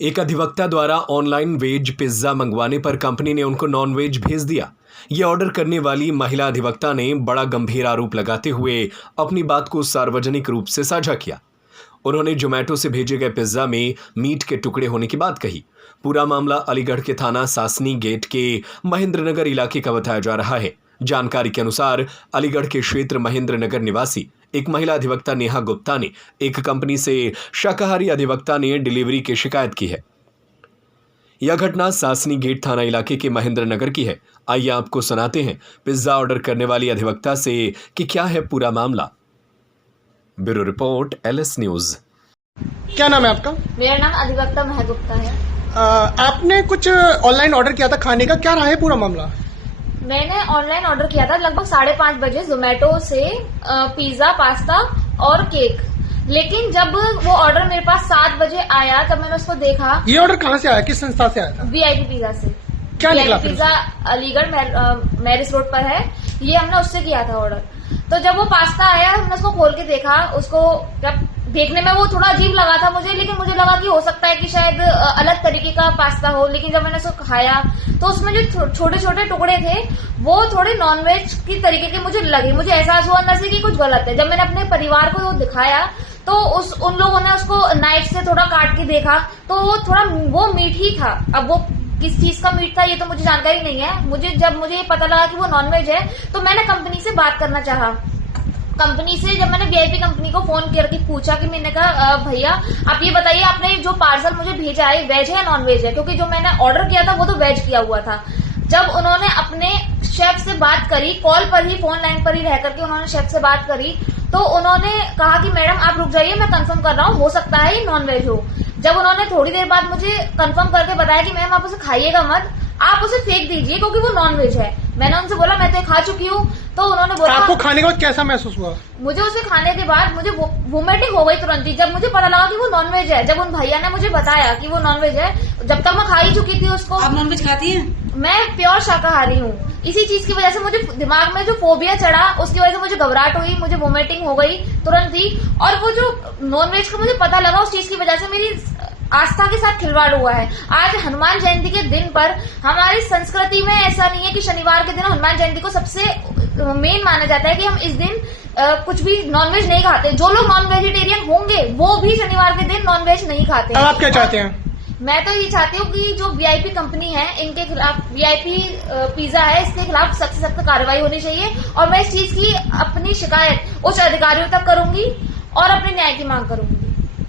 एक अधिवक्ता द्वारा ऑनलाइन वेज पिज्जा मंगवाने पर कंपनी ने उनको नॉन वेज भेज दिया। ये ऑर्डर करने वाली महिला अधिवक्ता ने बड़ा गंभीर आरोप लगाते हुए अपनी बात को सार्वजनिक रूप से साझा किया। उन्होंने जोमेटो से भेजे गए पिज्जा में मीट के टुकड़े होने की बात कही। पूरा मामला अलीगढ़ के थाना सासनी गेट के महेंद्रनगर इलाके का बताया जा रहा है। जानकारी के अनुसार अलीगढ़ के क्षेत्र महेंद्रनगर निवासी एक महिला अधिवक्ता नेहा गुप्ता ने एक कंपनी से शाकाहारी अधिवक्ता ने डिलीवरी की शिकायत की है। यह घटना सासनी गेट थाना इलाके के महेंद्रनगर की है। आइए आपको सुनाते हैं पिज्जा ऑर्डर करने वाली अधिवक्ता से कि क्या है पूरा मामला। Bureau report LS news. क्या नाम है आपका? मेरा नाम अधिवक्ता मेहा गुप्ता है। आपने कुछ ऑनलाइन ऑर्डर किया था खाने का, क्या रहा है पूरा मामला? मैंने ऑनलाइन ऑर्डर किया था लगभग 5:30 बजे जोमेटो से पिज्जा, पास्ता और केक। लेकिन जब वो ऑर्डर मेरे पास 7 बजे आया तब मैंने उसको देखा। ये ऑर्डर कहाँ से आया, किस संस्था से आया था? VIP पिज्जा से। क्या निकला? पिज्जा अलीगढ़ मैरिज रोड पर है, ये हमने उससे किया था ऑर्डर। तो जब वो पास्ता आया हमने उसको खोल के देखा। उसको जब देखने में वो थोड़ा अजीब लगा था मुझे, लेकिन मुझे लगा कि हो सकता है कि शायद अलग तरीके का पास्ता हो। लेकिन जब मैंने उसको खाया तो उसमें जो छोटे छोटे टुकड़े थे वो थोड़े नॉनवेज की तरीके के मुझे लगे। मुझे एहसास हुआ अंदर से कि कुछ गलत है। जब मैंने अपने परिवार को वो दिखाया तो उन लोगों ने उसको नाइफ से थोड़ा काट के देखा तो वो मीट ही था। अब वो किस चीज का मीट था ये तो मुझे जानकारी नहीं है। जब मुझे ये पता लगा कि वो नॉनवेज है तो मैंने कंपनी से बात करना चाहा। कंपनी से जब मैंने VIP कंपनी को फोन करके पूछा कि मैंने कहा भैया आप ये बताइए आपने जो पार्सल मुझे भेजा है वेज है या नॉन वेज है, क्योंकि जो मैंने ऑर्डर किया था वो तो वेज किया हुआ था। जब उन्होंने अपने शेफ से बात करी, कॉल पर ही, फोन लाइन पर ही रह करके उन्होंने शेफ से बात करी तो उन्होंने कहा कि मैडम आप रुक जाइए, मैं कंफर्म कर रहा हूँ, हो सकता है ये नॉन वेज हो। जब उन्होंने थोड़ी देर बाद मुझे कंफर्म करके बताया कि मैम आप उसे खाइएगा मत, आप उसे फेंक दीजिए क्योंकि वो नॉन वेज है। मैंने उनसे बोला मैं तो खा चुकी हूँ। तो उन्होंने बोला आपको खाने के बाद कैसा महसूस हुआ? मुझे उसे खाने के बाद मुझे वोमिटिंग हो गई तुरंत ही, जब मुझे पता लगा कि वो नॉनवेज है। जब उन भैया ने मुझे बताया कि वो नॉनवेज है, जब तक मैं खा ही चुकी थी उसको। आप नॉनवेज खाती हैं? मैं प्योर शाकाहारी हूँ। इसी चीज की वजह से मुझे दिमाग में जो फोबिया चढ़ा उसकी वजह से मुझे घबराहट हुई, मुझे वोमिटिंग हो गई तुरंत ही। और वो जो नॉनवेज का मुझे पता लगा उस चीज की वजह से मेरी आस्था के साथ खिलवाड़ हुआ है। आज हनुमान जयंती के दिन पर हमारी संस्कृति में ऐसा नहीं है कि शनिवार के दिन हनुमान जयंती को सबसे मेन माना जाता है कि हम इस दिन कुछ भी नॉनवेज नहीं खाते। जो लोग नॉन वेजिटेरियन होंगे वो भी शनिवार के दिन नॉनवेज नहीं खाते। अब आप क्या चाहते हैं? मैं तो ये चाहती हूँ कि जो VIP कंपनी है इनके खिलाफ, VIP पिज्जा है, इसके खिलाफ सख्त से सख्त कार्रवाई होनी चाहिए। और मैं इस चीज की अपनी शिकायत उच्च अधिकारियों तक करूंगी और अपने न्याय की मांग करूंगी।